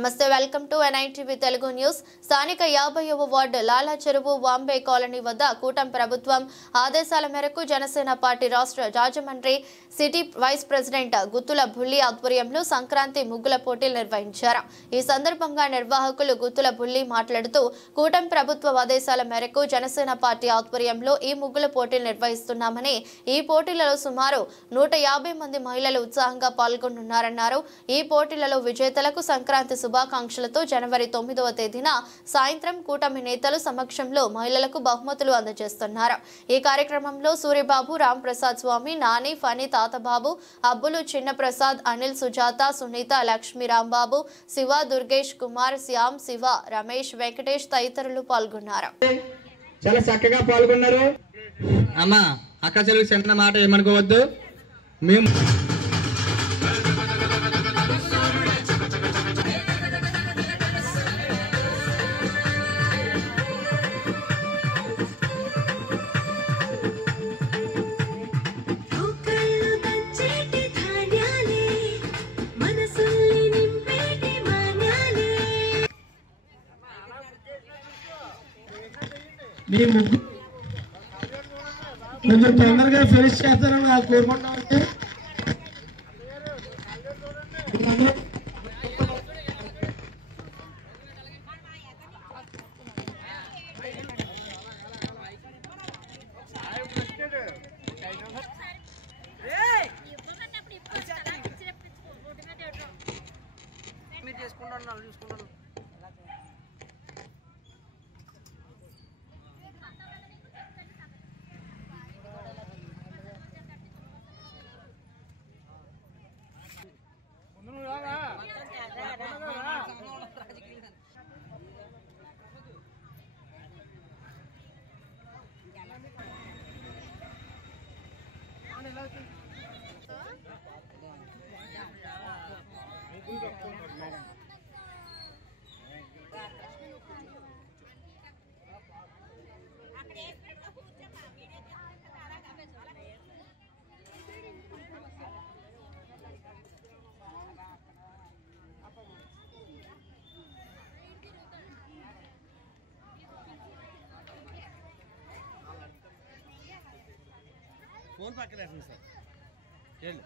నమస్తే, welcome to NITV Telugu news. స్థానిక 50వ ward లాలా చెరువు వాంబే కాలనీ వద్ద కూటమి ప్రభుత్వం ఆదేశాల మేరకు జనసేన పార్టీ రాష్ట్ర రాజమండ్రి సిటీ వైస్ ప్రెసిడెంట్ గుత్తుల బుల్లి ఆధ్వర్యంలో సంక్రాంతి ముగ్గుల పోటీలు నిర్వహించారు. ఈ సందర్భంగా నిర్వాహకులు గుత్తుల బుల్లి మాట్లాడుతూ కూటమి ప్రభుత్వ ఆదేశాల మేరకు జనసేన పార్టీ ఆధ్వర్యంలో ఈ ముగ్గుల పోటీలు నిర్వహిస్తున్నామని, ఈ పోటీలలో సుమారు 150 మంది మహిళలు ఉత్సాహంగా పాల్గొనున్నారన్నారు. ఈ పోటీలలో విజేతలకు సంక్రాంతి శుభాకాంక్షలతో జనవరి 9వ తేదీన సాయంత్రం కూటమి నేతలు సమక్షంలో మహిళలకు బహుమతులు అందజేస్తున్నారు. ఈ కార్యక్రమంలో సూర్యబాబు, రామ్ ప్రసాద్ స్వామి, నాని, ఫణి, తాతబాబు, అబ్బులు, చిన్న ప్రసాద్, అనిల్, సుజాత, సునీత, లక్ష్మీ, రాంబాబు, శివ, దుర్గేష్ కుమార్, శ్యామ్, శివ, రమేష్, వెంకటేష్ తదితరులు పాల్గొన్నారు. చాలా చక్కగా పాల్గొన్నారు. అమ్మా అక్క చెల్లి చిన్న మాట ఏమనుకోవద్దు. మేము కొంచెం తొందరగా ఫినిష్ చేస్తారని నాకు కోరుకుంటున్నామండి. చూసుకుంటాను ఫోన్ పక్కన వేసింది సార్. ఏంటి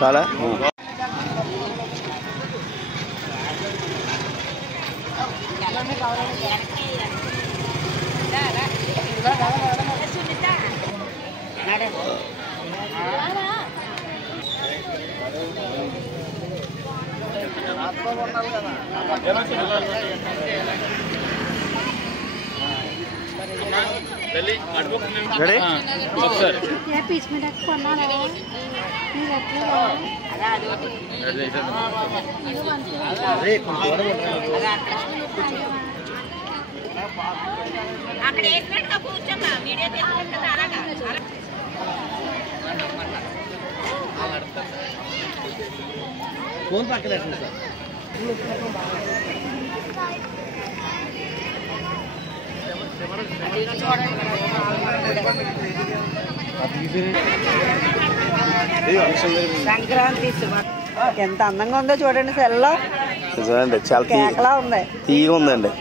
చాలా అక్కడ వేసినట్టుగా కూర్చోమ్మా వీడియో తీసుకుంటుంది అలాగా ఫోన్ పక్కన సార్ సంక్రాంతి ఎంత అందంగా ఉందో చూడండి సెల్లో చాలా కేకలా ఉంది తీయగా ఉందండి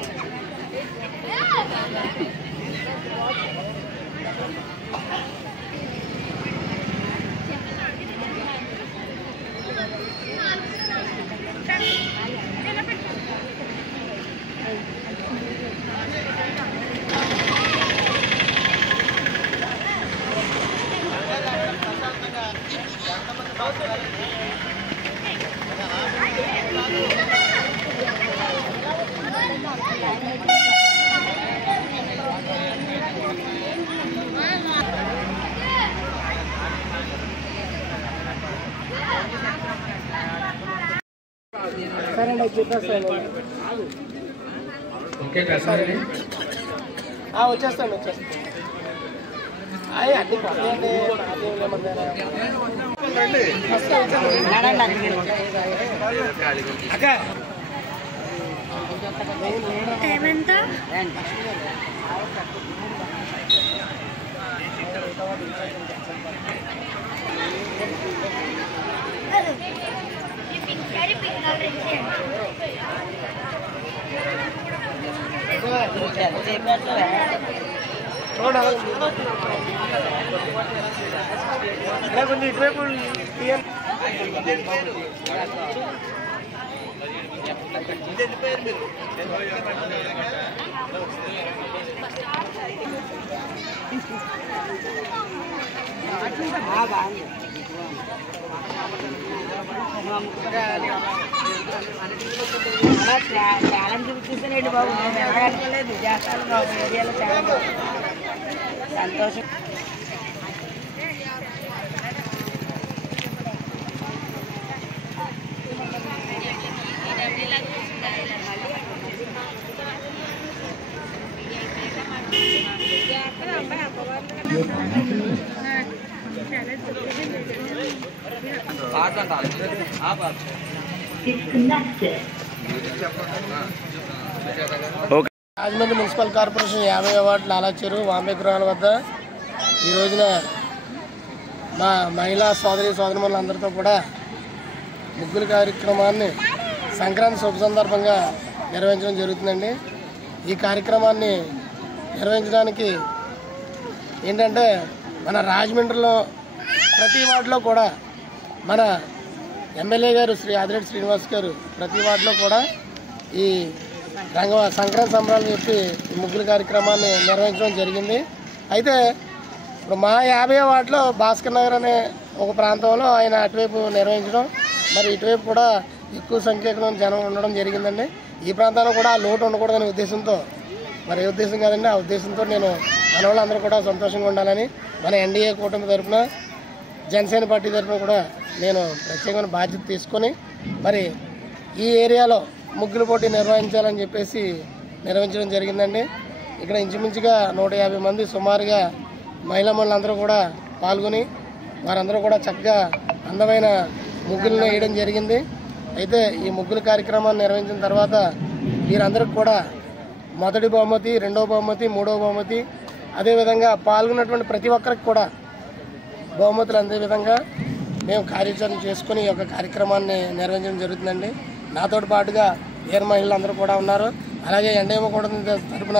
వచ్చేస్తాను అవి అన్ని ఏమంతా కొంచెం ఇటువైపు ఛాలెంజ్ చూపిస్తానండి బాబు మేము ఎలాగలేదు చేస్తాను బాబు ఏరియాలో చాలా సంతోషం రాజమండ్రి మున్సిపల్ కార్పొరేషన్ 50వ వార్డు లాలాచెరు వాంబే గృహాల వద్ద ఈ రోజున మా మహిళా సోదరిమణులందరితో కూడా ముగ్గుల కార్యక్రమాన్ని సంక్రాంతి శుభ సందర్భంగా నిర్వహించడం జరుగుతుందండి. ఈ కార్యక్రమాన్ని నిర్వహించడానికి ఏంటంటే మన రాజమండ్రిలో ప్రతి వార్డులో కూడా మన ఎమ్మెల్యే గారు శ్రీ ఆదిరెడ్డి శ్రీనివాస్ గారు ప్రతి వార్డులో కూడా ఈ సంక్రాంతి సంబరాలు చెప్పి ఈ ముగ్గుల కార్యక్రమాన్ని నిర్వహించడం జరిగింది. అయితే ఇప్పుడు మా 50వ వార్డులో భాస్కర్ నగర్ అనే ఒక ప్రాంతంలో ఆయన అటువైపు నిర్వహించడం, మరి ఇటువైపు కూడా ఎక్కువ సంఖ్యలో జనం ఉండడం జరిగిందండి. ఈ ప్రాంతాల్లో కూడా లోటు ఉండకూడదనే ఉద్దేశంతో, మరి ఏ ఉద్దేశం కాదండి, ఆ ఉద్దేశంతో నేను మన వాళ్ళందరూ కూడా సంతోషంగా ఉండాలని మన ఎన్డీఏ కూటమి తరఫున జనసేన పార్టీ తరఫున కూడా నేను ప్రత్యేకమైన బాధ్యత తీసుకొని మరి ఈ ఏరియాలో ముగ్గుల పోటీ నిర్వహించాలని చెప్పేసి నిర్వహించడం జరిగిందండి. ఇక్కడ ఇంచుమించుగా 150 మంది సుమారుగా మహిళా మనులందరూ కూడా పాల్గొని వారందరూ కూడా చక్కగా అందమైన ముగ్గులను వేయడం జరిగింది. అయితే ఈ ముగ్గుల కార్యక్రమాన్ని నిర్వహించిన తర్వాత వీరందరికీ కూడా మొదటి బహుమతి, రెండవ బహుమతి, మూడవ బహుమతి, అదేవిధంగా పాల్గొన్నటువంటి ప్రతి ఒక్కరికి కూడా బహుమతులు అందే విధంగా మేము కార్యాచరణ చేసుకుని ఈ యొక్క కార్యక్రమాన్ని నిర్వహించడం జరుగుతుందండి. నాతో పాటుగా వేరే మహిళలు అందరూ కూడా ఉన్నారు. అలాగే ఎన్డీఏ కూడా తరఫున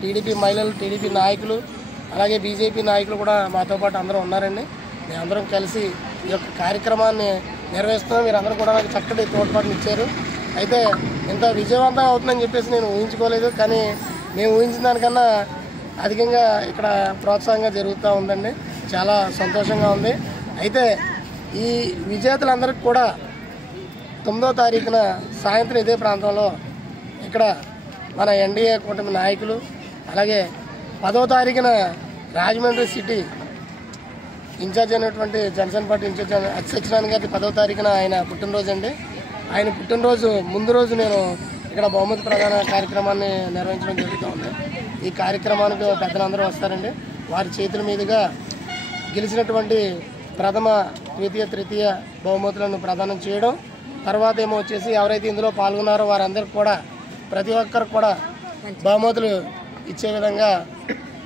టీడీపీ మహిళలు, టీడీపీ నాయకులు, అలాగే బీజేపీ నాయకులు కూడా మాతో పాటు అందరూ ఉన్నారండి. మేమందరం కలిసి ఈ యొక్క కార్యక్రమాన్ని నిర్వహిస్తున్నాం. మీరందరూ కూడా నాకు చక్కటి తోడ్పాటుని ఇచ్చారు. అయితే ఇంత విజయవంతం అవుతుందని చెప్పేసి నేను ఊహించుకోలేదు, కానీ మేము ఊహించిన దానికన్నా అధికంగా ఇక్కడ ప్రోత్సాహంగా జరుగుతూ ఉందండి. చాలా సంతోషంగా ఉంది. అయితే ఈ విజేతలందరికీ కూడా 9వ తారీఖున సాయంత్రం ఇదే ప్రాంతంలో ఇక్కడ మన ఎన్డీఏ కూటమి నాయకులు, అలాగే 10వ తారీఖున రాజమండ్రి సిటీ ఇన్ఛార్జ్ అయినటువంటి జనసేన పార్టీ ఇన్ఛార్జ్ అచ్చెన్నాయుడు గారి 10వ తారీఖున ఆయన పుట్టినరోజు అండి. ఆయన పుట్టినరోజు ముందు రోజు నేను ఇక్కడ బహుమతి ప్రదాన కార్యక్రమాన్ని నిర్వహించడం జరుగుతూ ఉంది. ఈ కార్యక్రమానికి పెద్దలందరూ వస్తారండి. వారి చేతుల మీదుగా గెలిచినటువంటి ప్రథమ, ద్వితీయ, తృతీయ బహుమతులను ప్రదానం చేయడం, తర్వాత ఏమో వచ్చేసి ఎవరైతే ఇందులో పాల్గొన్నారో వారందరికీ కూడా ప్రతి ఒక్కరికి కూడా బహుమతులు ఇచ్చే విధంగా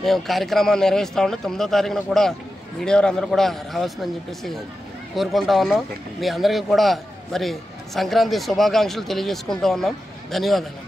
మేము కార్యక్రమాన్ని నిర్వహిస్తూ ఉన్నాం. 9వ తారీఖున కూడా మీడియా వారు అందరూ కూడా రావాల్సిందని చెప్పేసి కోరుకుంటా ఉన్నాం. మీ అందరికీ కూడా మరి సంక్రాంతి శుభాకాంక్షలు తెలియజేసుకుంటూ ఉన్నాం. ధన్యవాదాలు.